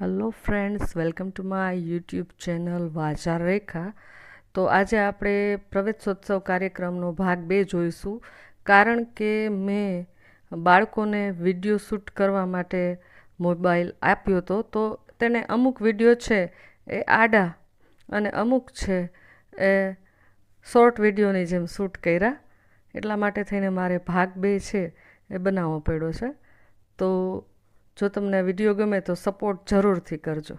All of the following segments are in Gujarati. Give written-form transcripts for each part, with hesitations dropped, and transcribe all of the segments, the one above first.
Hello friends, welcome to my YouTube channel Vaja Rekha. તો આજે આપણે પ્રવેશોત્સવ કાર્યક્રમનો ભાગ 2 જોઈશું. કારણ કે મેં બાળકોને વિડીયો શૂટ કરવા માટે મોબાઈલ આપ્યો હતો, તો તેને અમુક વિડીયો છે એ આડા અને અમુક છે એ શોર્ટ વિડીયોની જેમ શૂટ કર્યા. એટલા માટે થઈને મારે ભાગ 2 છે એ બનાવવો પડ્યો છે. તો જો તમને વિડીયો ગમે તો સપોર્ટ જરૂરથી કરજો.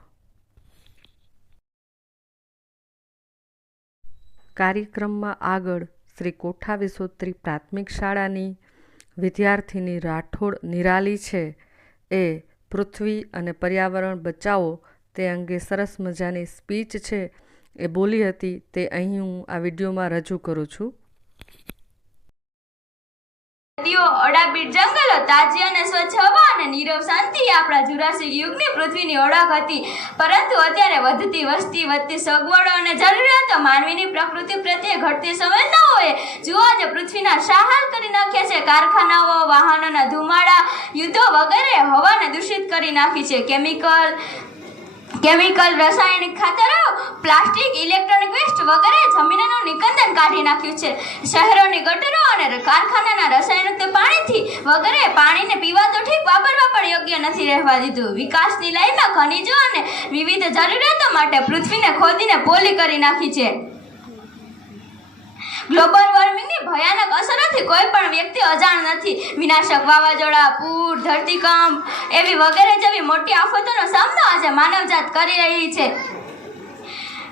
કાર્યક્રમમાં આગળ શ્રી કોઠા વિસોત્રી પ્રાથમિક શાળાની વિદ્યાર્થીની રાઠોડ નિરાલી છે એ પૃથ્વી અને પર્યાવરણ બચાવો તે અંગે સરસ મજાની સ્પીચ છે એ બોલી હતી. તે અહીં હું આ વિડીયોમાં રજૂ કરું છું. નદીઓ, અડાબીડ જંગલો, તાજી અને સ્વચ્છ હવા અને નીરવ શાંતિ આપણા જુરાસિક યુગની પૃથ્વીની ઓળખ હતી. પરંતુ અત્યારે વધતી વસ્તી, વધતી સગવડો અને જરૂરિયાતો, માનવીની પ્રકૃતિ પ્રત્યે ઘટતી સંવેદનાઓએ જુઓ આજે પૃથ્વીના શાહાલ કરી નાખ્યા છે. કારખાનાઓ, વાહનોના ધુમાડા, યુદ્ધો વગેરે હવાને દૂષિત કરી નાખી છે. કેમિકલ, રાસાયણિક ખાતરો, પ્લાસ્ટિક, ઇલેક્ટ્રોનિક વેસ્ટ વગેરે જમીનનું નિકંદન કાઢી નાખ્યું છે. શહેરોની ગટરો અને કારખાનાના રસાયણયુક્ત પાણીથી વગેરે પાણીને પીવા તો ઠીક, વાપરવા પણ યોગ્ય નથી રહેવા દીધું. વિકાસની લાઈનમાં ખનિજો અને વિવિધ જરૂરિયાતો માટે પૃથ્વીને ખોદીને પોલી કરી નાખી છે. ગ્લોબલ વોર્મિંગની ભયાનક અસરોથી કોઈ પણ વ્યક્તિ અજાણ નથી. વિનાશક વાવાઝોડા, પૂર, ધરતીકંપ એવી વગેરે જેવી મોટી આફતોનો સામનો આજે માનવજાત કરી રહી છે.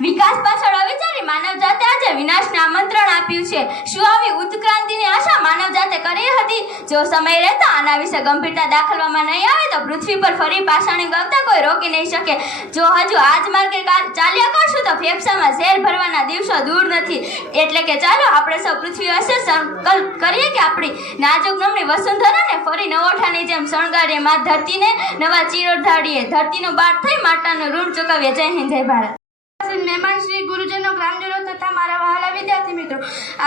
વિકાસ પાછળ અવિચારી માનવજાતે આજે વિનાશને આમંત્રણ આપ્યું છે. શું આવી ઉત્ક્રાંતિની આશા માનવજાતે કરી હતી? જો સમય રહેતા આના વિશે ગંભીરતા દાખવવામાં નહીં આવે તો પૃથ્વી પર ફરી પાષાણી ગવતા કોઈ રોકી નહીં શકે. જો હજુ આ જ માર્ગે ચાલ્યા કરશું તો ફેફસામાં ઝેર ભરવાના દિવસો દૂર નથી. એટલે કે ચાલો આપણે સૌ પૃથ્વી વિશે સંકલ્પ કરીએ કે આપણી નાજુક નમણી વસુંધરાને ફરી નવોઠાની જેમ શણગારીએ. માં ધરતીને નવા ચીર ઢાળીએ, ધરતીનું બાળ થઈ માતાનું ઋણ ચૂકવીએ. જય હિન્દ, જય ભારત. મહેમાન શ્રી, ગુરુજનો, ગ્રામજનો તથા મારા વહાલા વિદ્યાર્થી મિત્રો,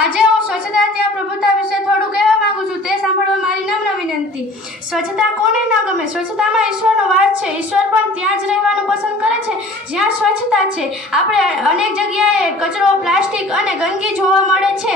આજે હું સ્વચ્છતા ત્યાં પ્રભુતા વિશે થોડું કહેવા માંગુ છું. તે સાંભળવા મારી નમ્ર વિનંતી. સ્વચ્છતા કોને ન ગમે? સ્વચ્છતામાં ઈશ્વરનો વાસ છે. ઈશ્વર પણ ત્યાં જ રહેવાનું પસંદ કરે છે જ્યાં સ્વચ્છતા છે. આપણે અનેક જગ્યાએ કચરો, પ્લાસ્ટિક અને ગંદકી જોવા મળે છે.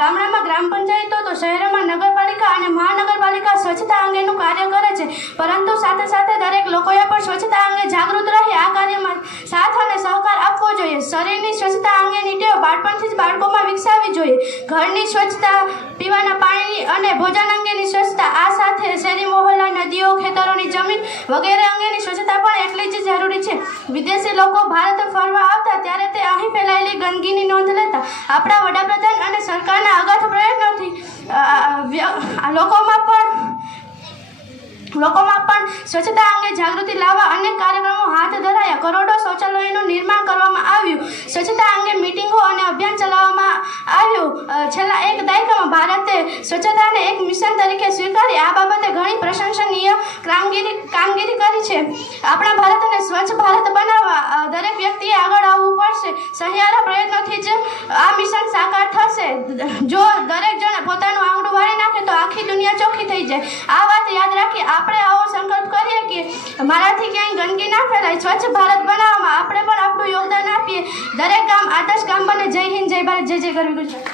ગામડામાં ગ્રામ પંચાયતો તો શહેરોમાં નગરપાલિકા અને મહાનગરપાલિકા સ્વચ્છતા અંગેનું કાર્ય કરે છે. પરંતુ સાથે સાથે દરેક લોકોએ પણ સ્વચ્છતા અંગે જાગૃત રહી આ કાર્યમાં સાથ અને સહકાર આપવો જોઈએ. શરીરની સ્વચ્છતા અંગેની ટેવ બાળપણથી જ બાળકોમાં વિકસાવવી જોઈએ. ઘરની સ્વચ્છતા, પીવાના પાણી અને ભોજન અંગેની સ્વચ્છતા, આ સાથે શેરી મોહલ્લા, નદીઓ, ખેતરોની જમીન વગેરે અંગેની સ્વચ્છતા પણ એટલી જ જરૂરી છે. વિદેશી લોકો ભારત ફરવા આવતા ત્યારે તે અહીં ફેલાયેલી ગંદકીની નોંધ લેતા. આપણા વડાપ્રધાન અને સરકારના અગાધ પ્રયત્નોથી લોકોમાં પણ સ્વચ્છતા અંગે જાગૃતિ લાવવા અનેક કાર્યક્રમો હાથ ધરાયા. કરોડો શૌચાલયોનું નિર્માણ કરવામાં આવ્યું. સ્વચ્છતા અંગે મીટિંગો અને અભિયાન ચલાવવામાં આવ્યું. છેલ્લા એક દાયકામાં ભારતે સ્વચ્છતાને એક મિશન તરીકે સ્વીકારી આ બાબતે ઘણી પ્રશંસનીય કામગીરી કરી છે. આપણા ભારતને સ્વચ્છ ભારત બનાવવા દરેક વ્યક્તિએ આગળ આવવું પડશે. સહિયારા પ્રયત્નોથી જ આ મિશન સાકાર થશે. જો દરેક જણ પોતાનું આંગળું વાળી નાખે તો આખી દુનિયા ચોખ્ખી થઈ જાય. આ વાત યાદ રાખી આપણે આવો સંકલ્પ કરીએ કે મારાથી ક્યાંય ગંદકી ના ફેલાય. સ્વચ્છ ભારત બનાવવામાં આપણે પણ આપણું યોગદાન આપીએ. દરેક गांव आदर्श गांव बने. जय हिंद, जय भारत, जय जय गरवी गुजरात.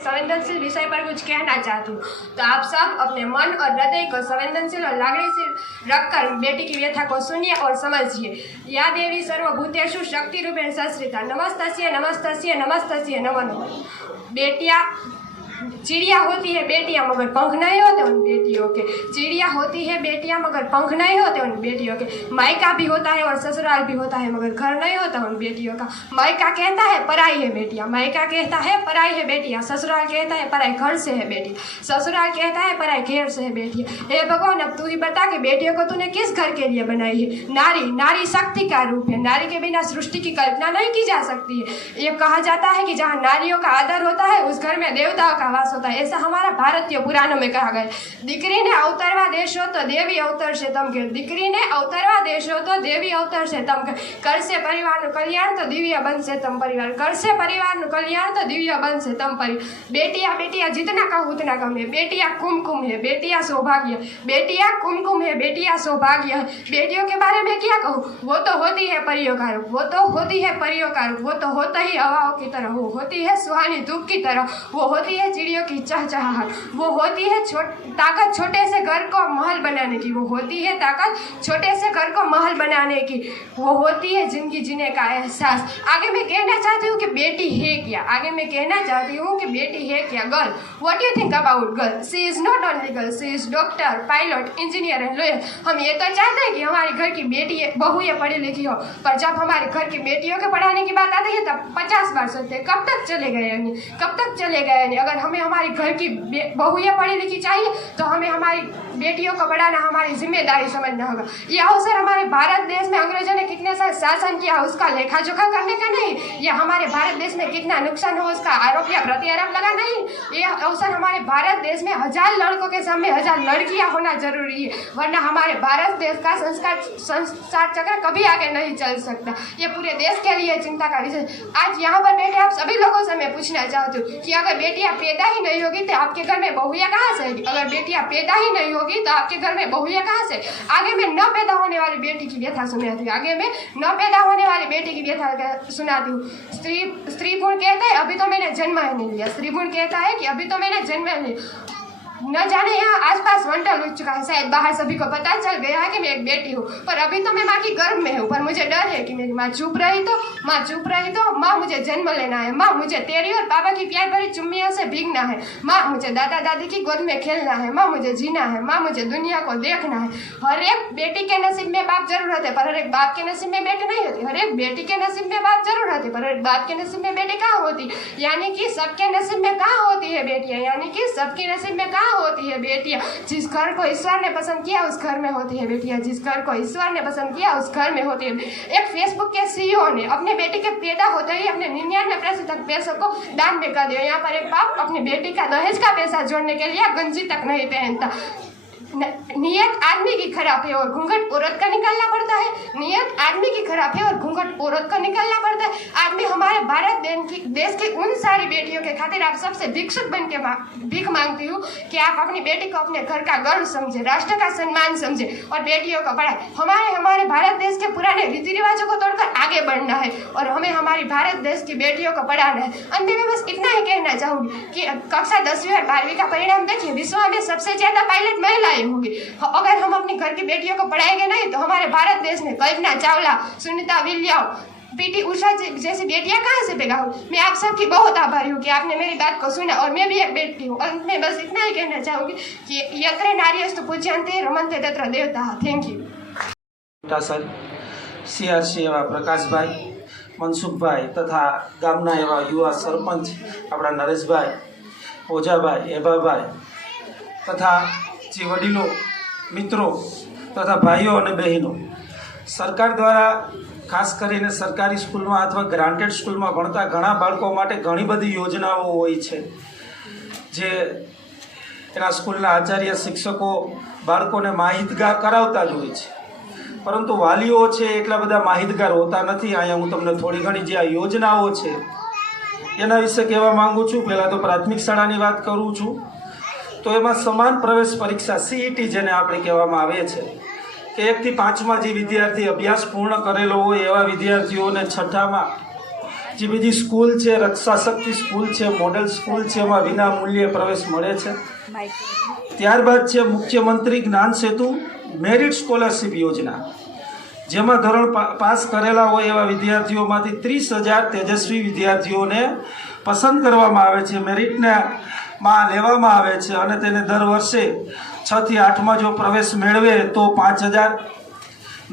संवेदनशील विषय पर कुछ कहना चाहती हूँ तो आप सब अपने मन और हृदय को संवेदनशील और लागणीशील रखकर बेटी की व्यथा को सुनिए और समझिए. या देवी सर्वभूतेषु शक्ति रूपेण संस्थिता. नमस्तस्य नमस्तस्य नमस्तस्य नमो नमः. बेटियाँ चिड़िया होती है बेटियाँ मगर पंख नहीं होते उन बेटियों के. चिड़िया होती है बेटियाँ मगर पंख नहीं होते उन बेटियों के. मायका भी होता है और ससुराल भी होता है मगर घर नहीं होता उन बेटियों का. मायका कहता है पराई है बेटियाँ, मायका कहता है पराई है बेटियाँ. ससुराल कहता है पराई घर से है बेटी, ससुराल कहता है पराई घेर से है बेटियाँ. हे भगवान, अब तू ही बता कि बेटियों को तूने किस घर के लिए बनाई है? नारी शक्ति का रूप है. नारी के बिना सृष्टि की कल्पना नहीं की जा सकती है. ये कहा जाता है कि जहाँ नारियों का आदर होता है उस घर में देवताओं का वास विश्वास होता है। ऐसा हमारा भारतीय पुराणों में कहा गया है। दीकरी ने अवतरवा देशो तो देवी अवतरशे तम के, दीकरी ने अवतरवा देशो तो देवी अवतरशे तम के, करशे परिवारનું કલ્યાણ તો દિવ્ય બનશે તમ પરિવાર, કરશે પરિવારનું કલ્યાણ તો દિવ્ય બનશે તમ परिवार। बेटिया बेटिया जितना कहूँ उतना कम है, बेटिया कुमकुम है, बेटिया सौभाग्य, बेटिया कुमकुम है, बेटिया सौभाग्य है। बेटियों के बारे में क्या कहूँ, वो तो होती है परियों का रूप, वो तो होती है परियों का रूप, वो तो होता ही हवाओं की तरह, वो होती है सुहानी धूप की तरह, वो होती है चिड़ियों की चहचहाहट, वो होती है ताकत छोटे से घर को महल बनाने की, वो होती है ताकत छोटे से घर को महल बनाने की, वो होती है जिंदगी जीने का एहसास। आगे मैं कहना चाहती हूँ कि बेटी है क्या, आगे मैं कहना चाहती हूँ कि बेटी है क्या। Girl, what you think about girl? She is not only girl, she is doctor, pilot, engineer and lawyer. हम ये तो चाहते हैं कि हमारे घर की बेटी बहू ये पढ़ी लिखी हो, पर जब हमारे घर की बेटियों के पढ़ाने की बात आती है तब 50 बार सोचते हैं कब तक चले गए नहीं, कब तक चले गए नहीं। अगर हमें हमारे घर की बहू ये पढ़ी लिखी चाहिए तो हमें हमारी बेटियों को पढ़ाना हमारी जिम्मेदारी समझना होगा। यह अवसर हमारे भारत देश में अंग्रेजों ने कितने साल शासन किया उसका लेखा जोखा करने का नहीं, यह हमारे भारत देश में कितना नुकसान हो उसका आरोप या प्रत्यारोप लगा नहीं। यह अवसर हमारे भारत देश में 1000 लड़कों के सामने 1000 लड़कियां होना जरूरी है, वरना हमारे भारत देश का संस्कार चक्र कभी आगे नहीं चल सकता। ये पूरे देश के लिए चिंता का विषय। आज यहाँ पर बैठे आप सभी लोगों से मैं पूछना चाहती हूँ कि अगर बेटियां पैदा ही नहीं होगी तो आपके घर में बहुएं कहाँ से आएगी? अगर बेटियां पैदा ही नहीं होगी तो आपके घर में बहुएं कहाँ से? आगे मैं न पैदा होने वाली बेटी की व्यथा सुनाती हूँ, आगे मैं न पैदा होने वाली बेटी की व्यथा सुनाती हूँ। स्त्री भ्रूण कहता है अभी तो मैंने जन्म ही नहीं लिया, स्त्री भ्रूण कहता है कि अभी तो मैंने जन्म ही नहीं। न जाने यहाँ आसपास वंटल उठ चुका है, शायद बाहर सभी को पता चल गया है कि मैं एक बेटी हूँ, पर अभी तो मैं माँ की गर्भ में हूँ। पर मुझे डर है कि मेरी माँ चुप रही तो माँ मुझे जन्म लेना है, माँ मुझे तेरी और पापा की प्यार भरी चुम्मियों से भीगना है, माँ मुझे दादा दादी की गोद में खेलना है, माँ मुझे जीना है, माँ मुझे दुनिया को देखना है। हर एक बेटी के नसीब में बाप जरूर होते पर हर एक बाप के नसीब में बेटी नहीं होती। हर एक बेटी के नसीब में बाप जरूर होते पर हर एक बाप के नसीब में बेटी कहाँ होती? यानी कि सबके नसीब में कहाँ होती है बेटियाँ? यानी कि सबके नसीब में कहाँ होती है बेटियां? जिस घर को ईश्वर ने पसंद किया उस घर में होती है बेटियां, जिस घर को ईश्वर ने पसंद किया उस घर में होती है। एक फेसबुक के सीईओ ने अपने बेटे के पैदा होते ही अपने 99% पैसों को दान में कर दिया। यहाँ पर एक बाप अपनी बेटी का दहेज का पैसा जोड़ने के लिए गंजी तक नहीं पहनता। नियत आदमी की खराब है और घूंघट औरत का निकालना पड़ता है, नियत आदमी की खराब है और घूंघट औरत का निकालना पड़ता है। आदमी हमारे भारत देश की उन सारी बेटियों के खातिर आप सबसे भिक्षुक बन के भीख मांगती हूँ कि आप अपनी बेटी को अपने घर का गर्व समझे, राष्ट्र का सम्मान समझे और बेटियों को पढ़ाए। हमारे भारत देश के पुराने रीति रिवाजों को तोड़कर आगे बढ़ना है और हमें हमारी भारत देश की बेटियों को पढ़ाना है। अंत में बस इतना ही कहना चाहूँगी कि कक्षा 10वीं और 12वीं का परिणाम देखिए, विश्व में सबसे ज्यादा पायलट महिलाएं होगी। अगर हम अपनी घर की बेटियों को पढ़ाएंगे नहीं तो हमारे भारत देश में कल्पना चावला, सुनीता विलियम, पीटी उषा जैसी बेटियां कहाँ से पैदा हुई। मैं आप सबकी बहुत आभारी हूँ कि आपने मेरी बात को सुना और मैं भी एक बेटी हूँ। अंत में बस इतना ही कहना चाहूँगी कि यत्र नार्यस्तु पूज्यन्ते रमन्ते तत्र देवताः। Thank you. सीआरसी एवं प्रकाशभाई, मनसुखभाई तथा गामना एवं युवा सरपंच अपना नरेशभाई, ओझाभाई, एभाभाई तथा જે વડીલો, મિત્રો તથા ભાઈઓ અને બહેનો, સરકાર દ્વારા ખાસ કરીને સરકારી સ્કૂલમાં અથવા ગ્રાન્ટેડ સ્કૂલમાં ભણતા ઘણા બાળકો માટે ઘણી બધી યોજનાઓ હોય છે જે એના સ્કૂલના આચાર્ય શિક્ષકો બાળકોને માહિતગાર કરાવતા જ હોય છે, પરંતુ વાલીઓ છે એટલા બધા માહિતગાર હોતા નથી। અહીંયા હું તમને થોડી ઘણી જે આ યોજનાઓ છે એના વિશે કહેવા માગું છું। પહેલાં તો પ્રાથમિક શાળાની વાત કરું છું તો એમાં સમાન પ્રવેશ પરીક્ષા CET જેને આપણે કહેવામાં આવે છે કે 1 થી 5માં જે વિદ્યાર્થી અભ્યાસ પૂર્ણ કરેલો હોય એવા વિદ્યાર્થીઓને 6ઠામાં જે બીજી સ્કૂલ છે, રક્ષા શક્તિ સ્કૂલ છે, મોડેલ સ્કૂલ છે, એમાં વિના મૂલ્યે પ્રવેશ મળે છે। ત્યારબાદ છે મુખ્યમંત્રી જ્ઞાન સેતુ મેરિટ સ્કોલરશિપ યોજના, જેમાં ધોરણ પાસ કરેલા હોય એવા વિદ્યાર્થીઓમાંથી 30,000 તેજસ્વી વિદ્યાર્થીઓને પસંદ કરવામાં આવે છે, મેરિટને માં લેવામાં આવે છે અને તેને દર વર્ષે 6 થી 8માં જો પ્રવેશ મેળવે તો 5,000,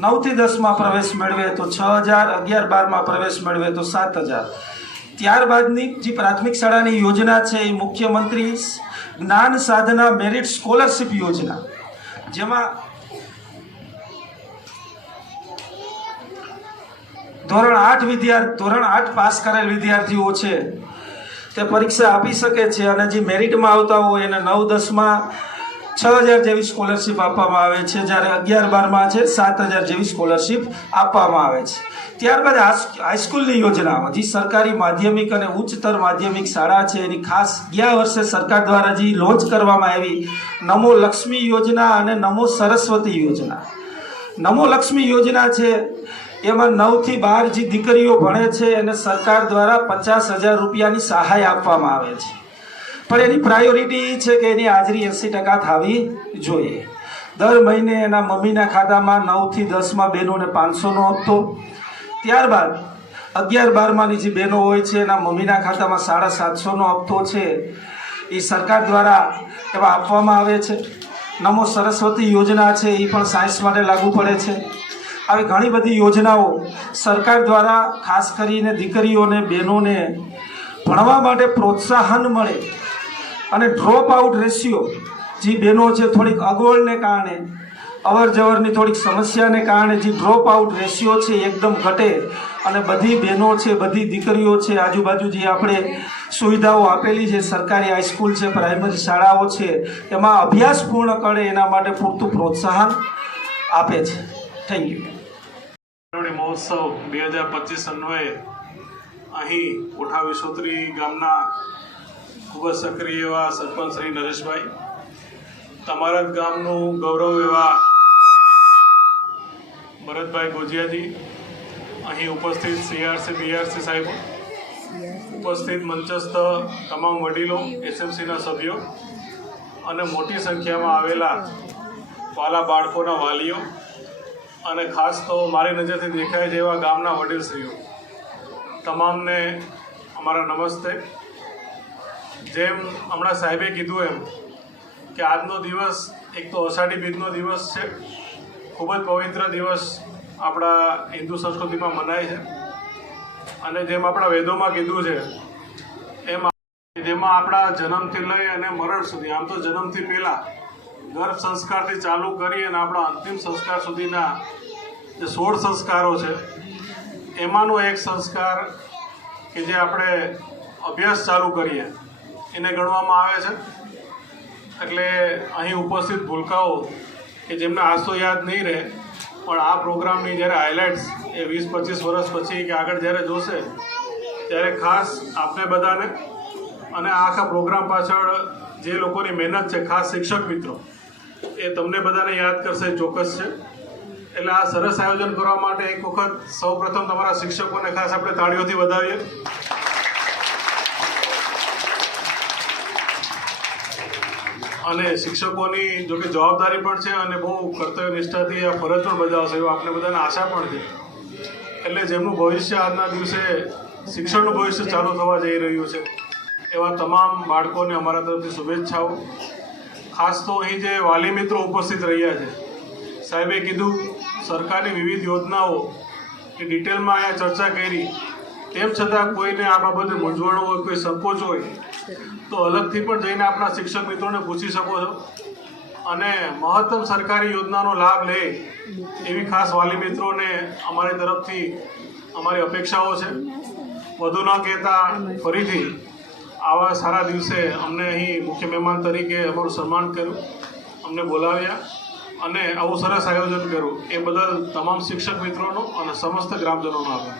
9 થી 10માં પ્રવેશ મેળવે તો 6,000, 11, 12માં પ્રવેશ મેળવે તો 7,000। ત્યારબાદની જે પ્રાથમિક શાળાની યોજના છે એ મુખ્યમંત્રી જ્ઞાન સાધના મેરિટ સ્કોલરશિપ યોજના, જેમાં ધોરણ 8 પાસ કરેલ વિદ્યાર્થીઓ છે તે પરીક્ષા આપી શકે છે અને જે મેરિટમાં આવતા હોય એને 9-10માં 6,000 જેવી સ્કોલરશીપ આપવામાં આવે છે, જ્યારે 11-12માં છે 7,000 જેવી સ્કોલરશીપ આપવામાં આવે છે. ત્યારબાદ હાઈસ્કૂલની યોજનામાં જે સરકારી માધ્યમિક અને ઉચ્ચતર માધ્યમિક શાળા છે એની ખાસ ગયા વર્ષે સરકાર દ્વારા જે લોન્ચ કરવામાં આવી નમો લક્ષ્મી યોજના અને નમો સરસ્વતી યોજના. નમો લક્ષ્મી યોજના છે એમાં 9 થી 12 જે દીકરીઓ ભણે છે એને સરકાર દ્વારા 50,000 રૂપિયાની સહાય આપવામાં આવે છે, પણ એની પ્રાયોરિટી એ છે કે એની હાજરી 80% થવી જોઈએ. દર મહિને એના મમ્મીના ખાતામાં 9 થી 10માં બહેનોને 500નો હપ્તો, ત્યારબાદ 11-12માની જે બહેનો હોય છે એના મમ્મીના ખાતામાં 750નો હપ્તો છે એ સરકાર દ્વારા એવા આપવામાં આવે છે. નમો સરસ્વતી યોજના છે એ પણ સાયન્સ માટે લાગુ પડે છે. આવી ઘણી બધી યોજનાઓ સરકાર દ્વારા ખાસ કરીને દીકરીઓને બહેનોને ભણવા માટે પ્રોત્સાહન મળે અને ડ્રોપ આઉટ રેશિયો જે બહેનો છે થોડીક અગવડને કારણે અવર જવરની થોડીક સમસ્યાને કારણે જે ડ્રોપ આઉટ રેશિયો છે એકદમ ઘટે અને બધી બહેનો છે બધી દીકરીઓ છે આજુબાજુ જે આપણે સુવિધાઓ આપેલી છે સરકારી હાઈસ્કૂલ છે પ્રાઇમરી શાળાઓ છે એમાં અભ્યાસ પૂર્ણ કરે એના માટે પૂરતું પ્રોત્સાહન આપે છે. Thank you. મહોત્સવ 2025 અન્વયે અહીં કોઠા વિસોત્રી ગામના ખૂબ જ સક્રિય એવા સરપંચ શ્રી નરેશભાઈ, તમારા જ ગામનું ગૌરવ એવા ભરતભાઈ ગોજિયાજી, અહીં ઉપસ્થિત CRC BRC સાહેબો, ઉપસ્થિત મંચસ્થ તમામ વડીલો, SMCના સભ્યો અને મોટી સંખ્યામાં આવેલા વાલા બાળકોના વાલીઓ અને ખાસ તો મારી નજરથી દેખાય જેવા ગામના વડીલશ્રીઓ, તમામને અમારા નમસ્તે. જેમ હમણાં સાહેબે કીધું એમ કે આજનો દિવસ એક તો અષાઢી બીજનો દિવસ છે, ખૂબ જ પવિત્ર દિવસ આપણા હિન્દુ સંસ્કૃતિમાં મનાય છે. અને જેમ આપણા વેદોમાં કીધું છે એમ જેમાં આપણા જન્મથી લઈ અને મરણ સુધી, આમ તો જન્મથી પહેલાં ગર્ભ સંસ્કારથી ચાલુ કરી અને આપણા અંતિમ સંસ્કાર સુધીના જે 16 સંસ્કારો છે એમાંનો એક સંસ્કાર કે જે આપણે અભ્યાસ ચાલુ કરીએ એને ગણવામાં આવે છે. એટલે અહીં ઉપસ્થિત ભૂલકાઓ કે જેમને આજ તો યાદ નહીં રહે પણ આ પ્રોગ્રામની જ્યારે હાઇલાઇટ્સ એ 20-25 વર્ષ પછી કે આગળ જ્યારે જોશે ત્યારે ખાસ આપને બધાને અને આ આખા પ્રોગ્રામ પાછળ જે લોકોની મહેનત છે, ખાસ શિક્ષક મિત્રો, એ તમને બધાને યાદ કરશે ચોક્કસ છે. એટલે આ સરસ આયોજન કરવા માટે એક વખત સૌપ્રથમ તમારા શિક્ષકોને ખાસ આપણે તાળીઓથી વધાવીએ. અને શિક્ષકોની જો કે જવાબદારી પણ છે અને બહુ કર્તવ્ય નિષ્ઠાથી આ ફરજ પણ બજાવશે એવું આપણે બધાને આશા પણ છે. એટલે જેમનું ભવિષ્ય આજના દિવસે શિક્ષણનું ભવિષ્ય ચાલુ થવા જઈ રહ્યું છે એવા તમામ બાળકોને અમારા તરફથી શુભેચ્છાઓ. ખાસ તો અહીં જે વાલી મિત્રો ઉપસ્થિત રહ્યા છે, સાહેબે કીધું સરકારની વિવિધ યોજનાઓ એ ડિટેલમાં અહીંયા ચર્ચા કરી, તેમ છતાં કોઈને આ બાબતે મૂંઝવણ હોય, કોઈ સંકોચ હોય તો અલગથી પણ જઈને આપણા શિક્ષક મિત્રોને પૂછી શકો છો અને મહત્તમ સરકારી યોજનાનો લાભ લે એવી ખાસ વાલી મિત્રોને અમારી તરફથી અમારી અપેક્ષાઓ છે. વધુ ન કહેતા ફરીથી આવા સારા દિવસે અમને અહીં મુખ્ય મહેમાન તરીકે અમારું સન્માન કર્યું, અમને બોલાવ્યા અને આવું સરસ આયોજન કર્યું એ બદલ તમામ શિક્ષક મિત્રોનો અને સમસ્ત ગ્રામજનોનો આભાર.